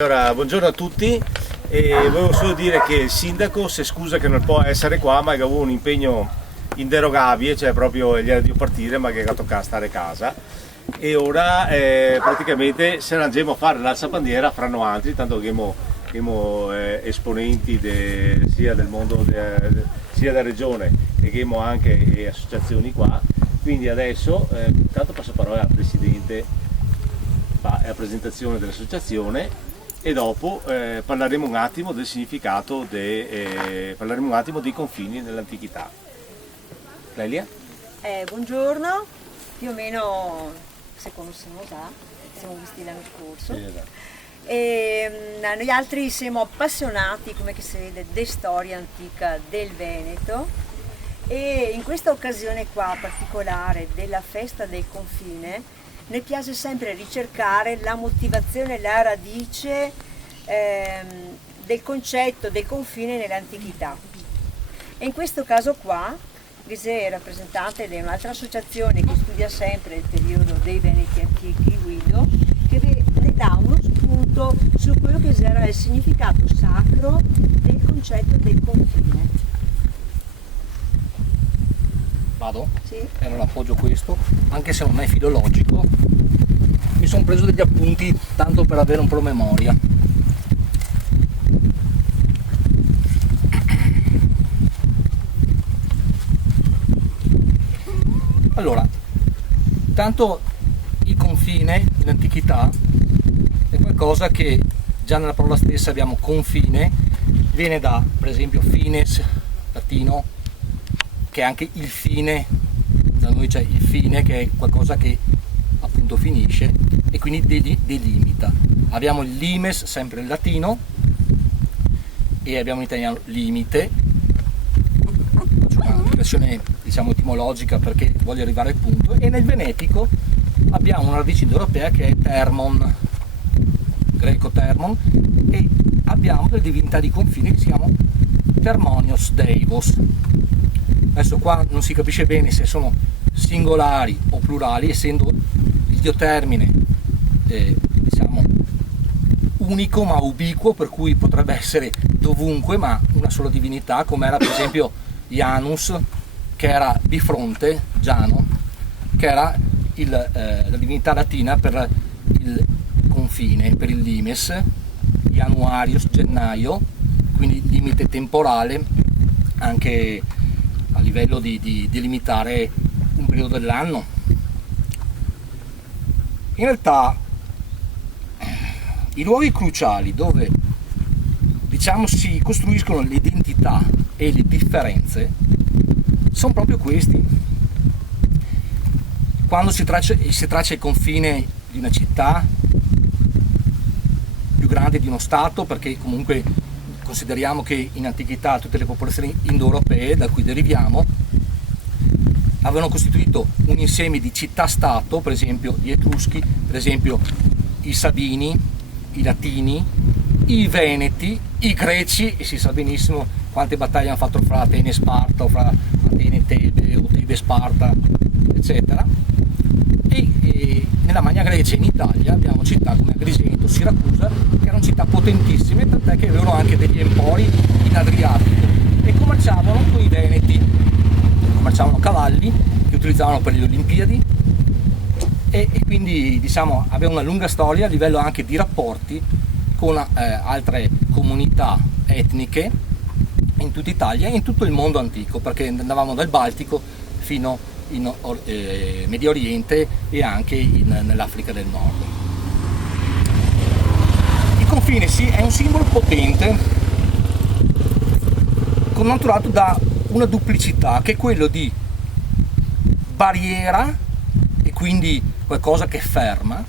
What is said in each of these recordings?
Allora, buongiorno a tutti e volevo solo dire che il sindaco si scusa che non può essere qua, ma che ha avuto un impegno inderogabile, cioè proprio gli era di partire ma che ha toccato stare a casa e ora praticamente se ne andiamo a fare l'alzabandiera fra noi altri, tanto che abbiamo esponenti sia del mondo sia della regione e che abbiamo anche associazioni qua, quindi adesso intanto passo la parola al presidente, fa la presentazione dell'associazione. E dopo parleremo un attimo del significato, parleremo un attimo dei confini nell'antichità. Clelia? Buongiorno, più o meno se conosciamo già, siamo visti l'anno scorso. Sì, esatto. Noi altri siamo appassionati, come si vede, di storia antica del Veneto e in questa occasione qua particolare della festa del confine ne piace sempre ricercare la motivazione, la radice del concetto del confine nell'antichità. E in questo caso qua, Ghisè è rappresentante di un'altra associazione che studia sempre il periodo dei Veneti antichi, Guido, che ne dà uno spunto su quello che era il significato sacro del concetto del confine. Vado? Sì. E non appoggio questo, anche se non è filologico. Mi sono preso degli appunti tanto per avere un promemoria. Allora, tanto il confine in antichità è qualcosa che già nella parola stessa abbiamo confine, viene da, per esempio, fines, latino, che è anche il fine, da noi c'è il fine che è qualcosa che appunto finisce e quindi delimita. Abbiamo il limes sempre in latino e abbiamo in italiano limite, faccio una versione diciamo etimologica perché voglio arrivare al punto, e nel venetico abbiamo una radice indoeuropea che è termon, greco termon, e abbiamo delle divinità di confine che si chiamano termonios deivos. Adesso qua non si capisce bene se sono singolari o plurali, essendo il dio termine diciamo unico ma ubiquo, per cui potrebbe essere dovunque ma una sola divinità, come era per esempio Janus, che era bifronte, Giano, che era la divinità latina per il confine, per il limes, Januarius, gennaio, quindi limite temporale anche a livello di delimitare un periodo dell'anno. In realtà i luoghi cruciali dove diciamo si costruiscono le identità e le differenze sono proprio questi. Quando si traccia il confine di una città più grande di uno stato, perché comunque consideriamo che in antichità tutte le popolazioni indoeuropee da cui deriviamo avevano costituito un insieme di città-stato, per esempio gli Etruschi, per esempio i Sabini, i Latini, i Veneti, i Greci, e si sa benissimo quante battaglie hanno fatto fra Atene e Sparta, o fra Atene e Tebe, o Tebe e Sparta, eccetera. E nella Magna Grecia in Italia abbiamo città come Agrigento, Siracusa, che erano città potentissime, tant'è che avevano anche degli empori in Adriatico e commerciavano con i Veneti, commerciavano cavalli che utilizzavano per le Olimpiadi e quindi diciamo aveva una lunga storia a livello anche di rapporti con altre comunità etniche in tutta Italia e in tutto il mondo antico, perché andavamo dal Baltico fino in Medio Oriente e anche nell'Africa del Nord. Il confine sì, è un simbolo potente, connaturato da una duplicità, che è quello di barriera, e quindi qualcosa che ferma,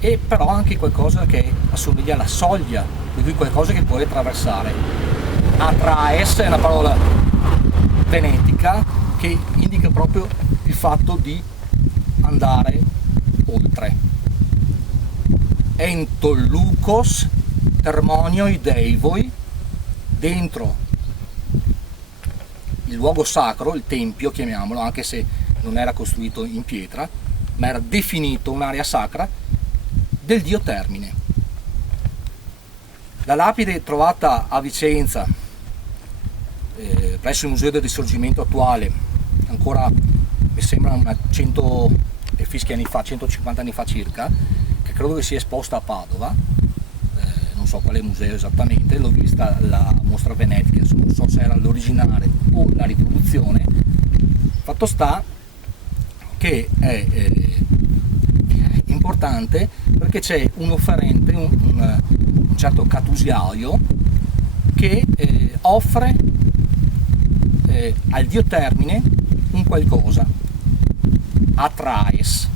e però anche qualcosa che assomiglia alla soglia, per cui qualcosa che puoi attraversare. Atraes è una parola venetica che indica proprio il fatto di andare oltre. Entolukos termonioi deivoi, dentro il luogo sacro, il tempio chiamiamolo, anche se non era costruito in pietra, ma era definito un'area sacra del dio Termine. La lapide trovata a Vicenza, presso il Museo del Risorgimento attuale, ancora mi sembra 100 e fischi anni fa, 150 anni fa circa, che credo che sia esposta a Padova, non so quale museo esattamente, l'ho vista alla Mostra Venetica, non so se era l'originale o la riproduzione. Fatto sta che è importante perché c'è un offerente, un certo Catusiaio, che offre al dio Termine un qualcosa, atraes,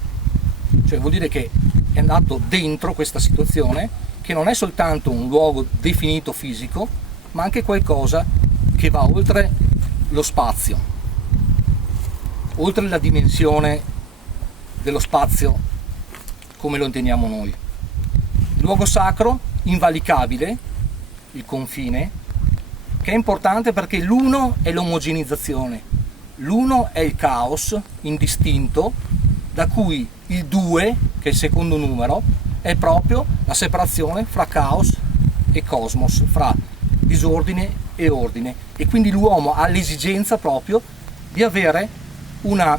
cioè vuol dire che è andato dentro questa situazione, che non è soltanto un luogo definito fisico, ma anche qualcosa che va oltre lo spazio, oltre la dimensione dello spazio come lo intendiamo noi. Il luogo sacro, invalicabile, il confine, che è importante perché l'uno è l'omogenizzazione, l'uno è il caos indistinto, da cui il 2, che è il secondo numero, è proprio la separazione fra caos e cosmos, fra disordine e ordine, e quindi l'uomo ha l'esigenza proprio di avere una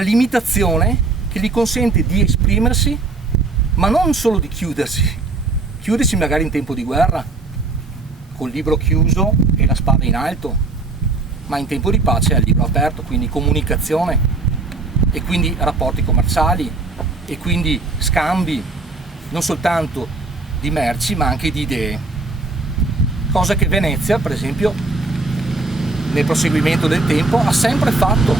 limitazione che gli consente di esprimersi, ma non solo di chiudersi magari in tempo di guerra, col libro chiuso e la spada in alto, ma in tempo di pace è il libro aperto, quindi comunicazione, e quindi rapporti commerciali, e quindi scambi, non soltanto di merci ma anche di idee, cosa che Venezia, per esempio, nel proseguimento del tempo ha sempre fatto.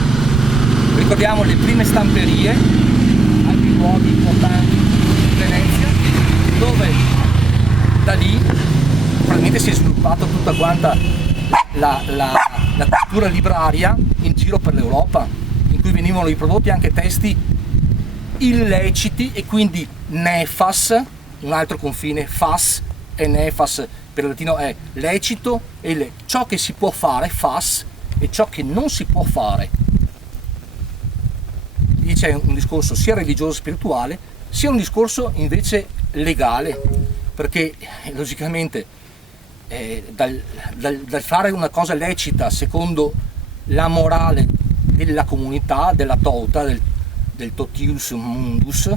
Ricordiamo le prime stamperie, altri luoghi importanti di Venezia, dove da lì probabilmente si è sviluppata tutta quanta la cultura libraria in giro per l'Europa, in cui venivano riprodotti anche testi illeciti, e quindi nefas, un altro confine, fas e nefas per il latino è lecito, e ciò che si può fare, fas, e ciò che non si può fare. Lì c'è un discorso sia religioso spirituale, sia un discorso invece legale, perché logicamente dal fare una cosa lecita secondo la morale della comunità, della tota, del totius mundus,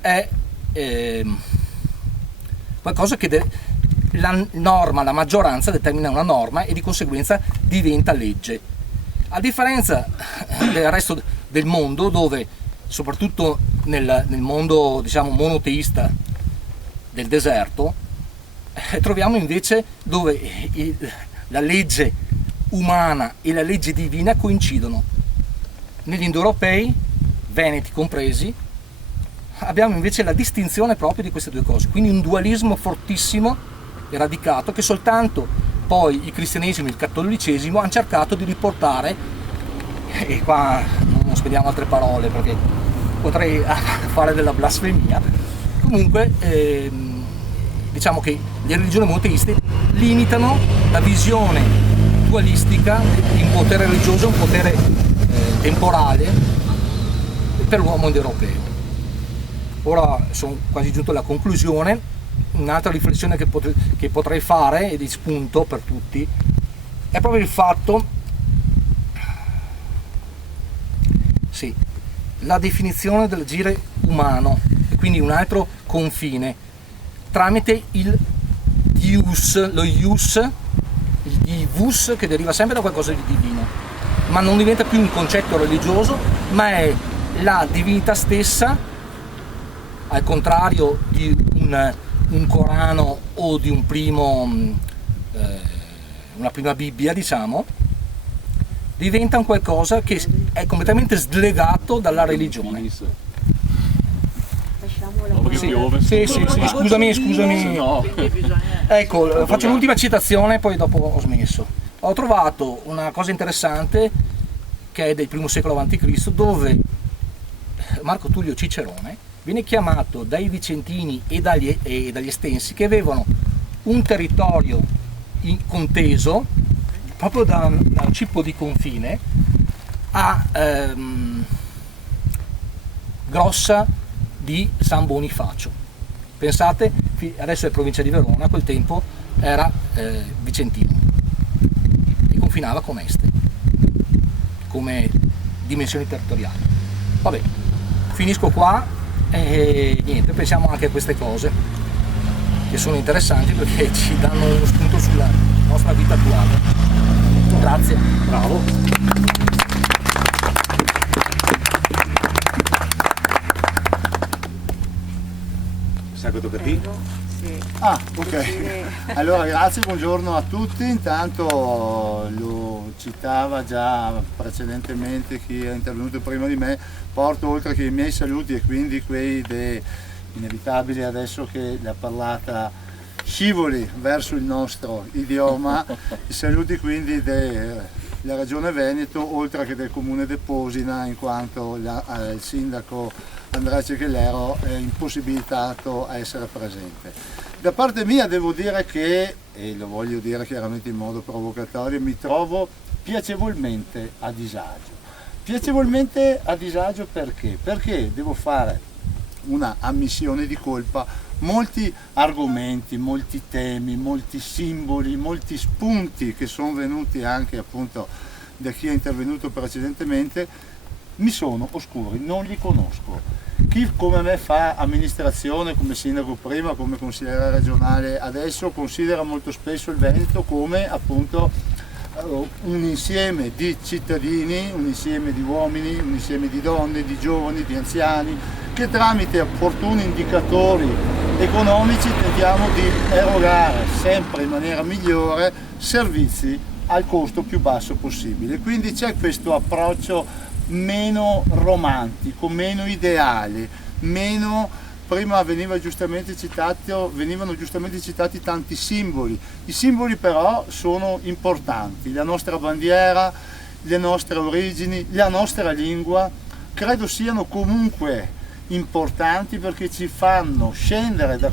è qualcosa che la norma, la maggioranza determina una norma e di conseguenza diventa legge. A differenza del resto del mondo, dove soprattutto nel mondo diciamo monoteista del deserto, troviamo invece dove la legge umana e la legge divina coincidono. Negli indoeuropei, veneti compresi, abbiamo invece la distinzione proprio di queste due cose, quindi un dualismo fortissimo e radicato che soltanto poi il cristianesimo e il cattolicesimo hanno cercato di riportare, e qua non spendiamo altre parole perché potrei fare della blasfemia. Comunque diciamo che le religioni monoteiste limitano la visione dualistica di un potere religioso e un potere temporale per l'uomo indoeuropeo. Ora sono quasi giunto alla conclusione. Un'altra riflessione che potrei fare, e di spunto per tutti, è proprio il fatto, sì, la definizione dell'agire umano, e quindi un altro confine, tramite il ius, lo ius, il divus, che deriva sempre da qualcosa di divino, ma non diventa più un concetto religioso, ma è la divinità stessa, al contrario di un Corano o di una prima Bibbia, diciamo, diventa un qualcosa che è completamente slegato dalla religione. Sì, scusami. No. Ecco, faccio l'ultima citazione, poi dopo ho smesso. Ho trovato una cosa interessante che è del I secolo a.C., dove Marco Tullio Cicerone viene chiamato dai vicentini e dagli estensi, che avevano un territorio conteso proprio da un cippo di confine a grossa di San Bonifacio. Pensate, adesso è provincia di Verona, a quel tempo era vicentino e confinava con Este come dimensioni territoriali. Vabbè, finisco qua e niente, pensiamo anche a queste cose che sono interessanti perché ci danno uno spunto sulla nostra vita attuale. Grazie, bravo. Sacco tocca a te. Sì. Ah, ok. Allora, grazie, buongiorno a tutti. Intanto lo citava già precedentemente chi è intervenuto prima di me, porto oltre che i miei saluti e quindi quei inevitabili adesso che la parlata scivoli verso il nostro idioma, i saluti quindi della Regione Veneto oltre che del Comune di Posina, in quanto il sindaco Andrea Cecchellero è impossibilitato a essere presente. Da parte mia devo dire che, e lo voglio dire chiaramente in modo provocatorio, mi trovo piacevolmente a disagio. Piacevolmente a disagio perché? Perché devo fare una ammissione di colpa. Molti argomenti, molti temi, molti simboli, molti spunti che sono venuti anche appunto da chi è intervenuto precedentemente mi sono oscuri, non li conosco. Chi come me fa amministrazione, come sindaco prima, come consigliere regionale adesso, considera molto spesso il Veneto come appunto un insieme di cittadini, un insieme di uomini, un insieme di donne, di giovani, di anziani, che tramite opportuni indicatori economici tentiamo di erogare sempre in maniera migliore servizi al costo più basso possibile. Quindi c'è questo approccio meno romantico, meno ideale, meno, prima venivano giustamente citati tanti simboli. I simboli però sono importanti, la nostra bandiera, le nostre origini, la nostra lingua, credo siano comunque importanti perché ci fanno scendere da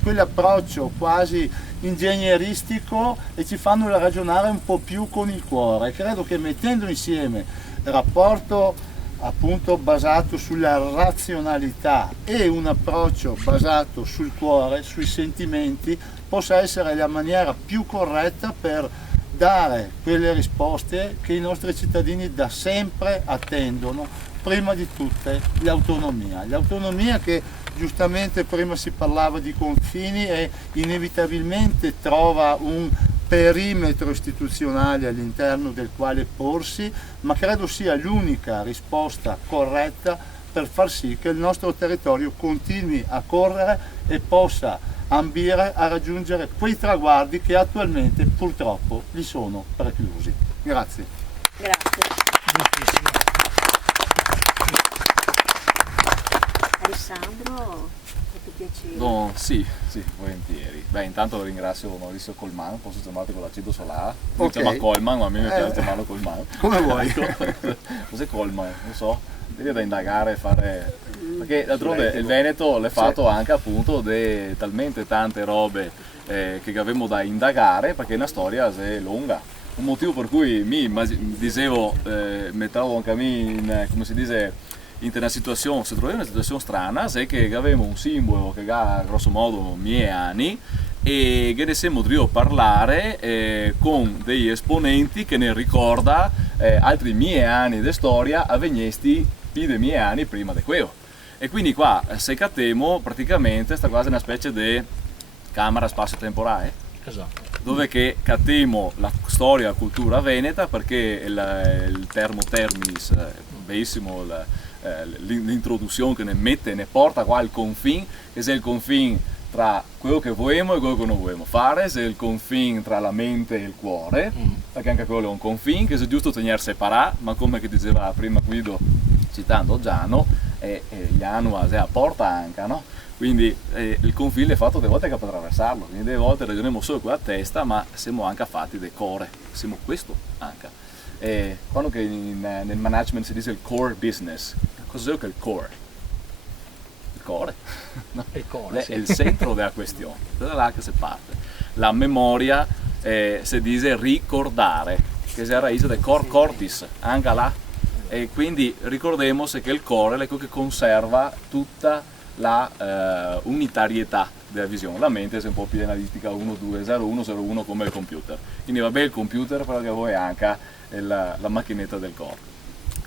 quell'approccio quasi ingegneristico e ci fanno ragionare un po' più con il cuore. Credo che mettendo insieme rapporto appunto basato sulla razionalità e un approccio basato sul cuore, sui sentimenti, possa essere la maniera più corretta per dare quelle risposte che i nostri cittadini da sempre attendono, prima di tutte l'autonomia che giustamente prima si parlava di confini e inevitabilmente trova un perimetro istituzionale all'interno del quale porsi, ma credo sia l'unica risposta corretta per far sì che il nostro territorio continui a correre e possa ambire a raggiungere quei traguardi che attualmente purtroppo gli sono preclusi. Grazie. Grazie. Alessandro, fatto piacere. No, sì, volentieri. Beh, intanto ringrazio Maurizio Colman, posso chiamarti con l'accento solare. Mi chiama Colman, ma a me mi piace chiamarlo Colman. Come vuoi. Cos'è Colman? Non so, devi da indagare e fare. Perché d'altronde il Veneto l'è fatto anche appunto di talmente tante robe che avevamo da indagare, perché è una storia lunga. Un motivo per cui dicevo, mettevo anche a me in, come si dice, in una situazione, si trova in una situazione strana, è che avevamo un simbolo che ha grosso modo miei anni e che adesso potremmo parlare con degli esponenti che ne ricorda altri miei anni di storia avvegnesti più dei miei anni prima di quello. E quindi qua se catemo praticamente questa cosa è una specie di camera spazio-temporale. Esatto. Dove che catemo la storia e la cultura veneta, perché il termo terminis, bellissimo l'introduzione che ne mette, ne porta qua al confine, che se il confine tra quello che vogliamo e quello che non vogliamo fare, se il confine tra la mente e il cuore, perché anche quello è un confine che è giusto tenere separato, ma come che diceva prima Guido citando Giano, gli anua a porta anche, no? Quindi il confine è fatto delle volte che per attraversarlo, quindi delle volte ragioniamo solo con la testa, ma siamo anche fatti del cuore, siamo questo anche. Quando che nel management si dice il core business, cos'è che è il core? Il cuore, no? Il cuore, È il centro della questione, da là che si parte. La memoria si dice ricordare, che è la radice del cor cordis, anche là. E quindi ricordiamo che il core è quello che conserva tutta la unitarietà della visione. La mente è un po' più analitica 1, 2, 0, 1, 0, 1 come il computer. Quindi vabbè il computer, però che voi anche la macchinetta del core.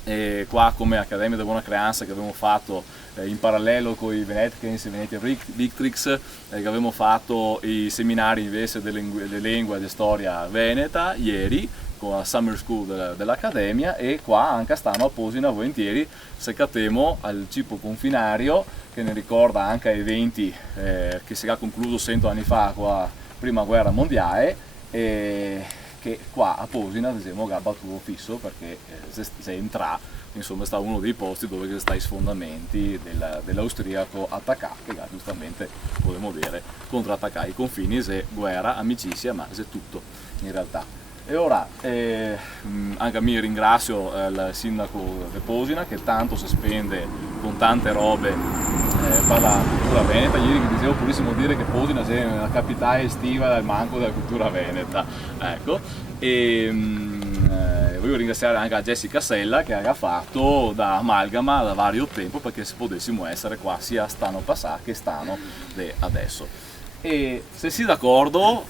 E qua come Accademia della Buona Creanza che abbiamo fatto in parallelo con i Venetkens, i Veneti Victrix, che abbiamo fatto i seminari invece delle lingue e di storia veneta ieri con la Summer School dell'Accademia, e qua anche stanno apposina volentieri se catemo al cibo confinario che ne ricorda anche eventi che si è concluso 100 anni fa con la prima guerra mondiale, che qua a Posina ad esempio ha battuto fisso perché se entra, insomma sta uno dei posti dove sta i sfondamenti dell'austriaco attaccato, che giustamente potremmo dire contrattaccare i confini, se guerra, amicizia, ma se tutto in realtà. E ora anche a me ringrazio il sindaco di Posina che tanto si spende con tante robe per la cultura veneta. Ieri vi dicevo purissimo dire che Posina è la capitale estiva del manco della cultura veneta, ecco. E voglio ringraziare anche a Jessica Sella che ha fatto da amalgama da vario tempo perché se potessimo essere qua sia stanno passati che stanno adesso. E se si d'accordo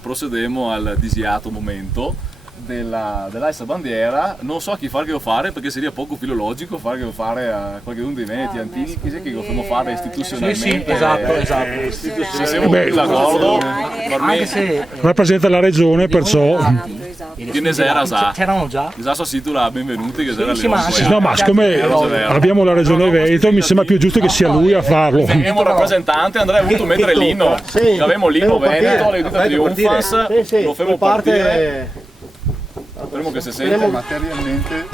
procediamo al desiato momento dell'Alza Bandiera. Non so chi farglielo fare perché seria poco filologico farglielo fare a qualcuno dei Veneti antichi, chissà che lo facciamo fare istituzionalmente. Sì, esatto. Se siamo tutti d'accordo, per me se rappresenta la regione, perciò che ne era già. C'erano già. Già si titola benvenuti che era sì, ma Leone. sì, no, ma siccome abbiamo la regione Veneto mi sembra più giusto che sia lui a farlo. Abbiamo un rappresentante, andrei avuto mettere l'inno. Abbiamo l'inno Veneto, le dita Triumphans, lo faremo partire. Speriamo che si sente. Materialmente.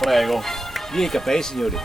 Prego. Via i capelli, signori.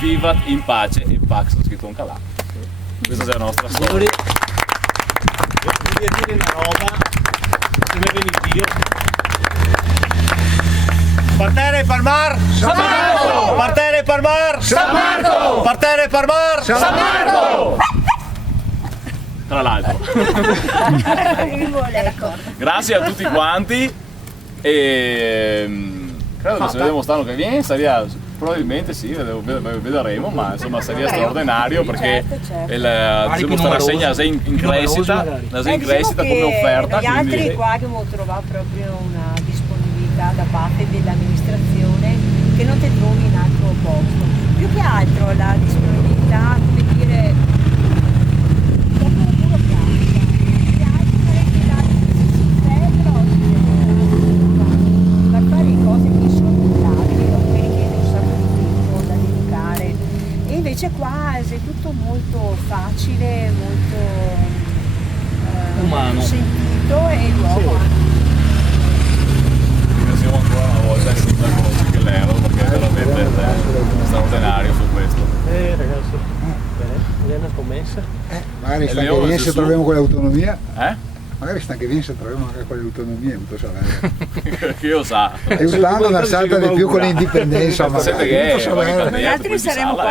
Vivat in pace e Pax scritto un calà. Questa è la nostra storia. Voglio dire una roba come Dio. Partere per mar! San Marco! Partere per mar! San Marco! Partere per mar! San Marco! Tra l'altro. Grazie a tutti quanti e credo che se vediamo stanno che viene sarebbe probabilmente sì, vedremo, ma insomma sarebbe straordinario perché diciamo, sta rassegna è in crescita, come offerta. Gli altri qua abbiamo trovato proprio una disponibilità da parte dell'amministrazione che non ti trovi in altro posto. Più che altro la disponibilità, come dire, proprio puro piazza. Gli altri per fare le cose che sono utili, che richiede un sacrificio da dedicare. E invece qua è tutto molto facile, molto Magari sta le anche ore bien se su. troviamo quell'autonomia. Magari sta anche bien se troviamo anche quell'autonomia, tutto sarà. Chi lo sa? E urlando una salta di più con l'indipendenza, Sente magari. che Tutto sarà. Noi altri saremo qua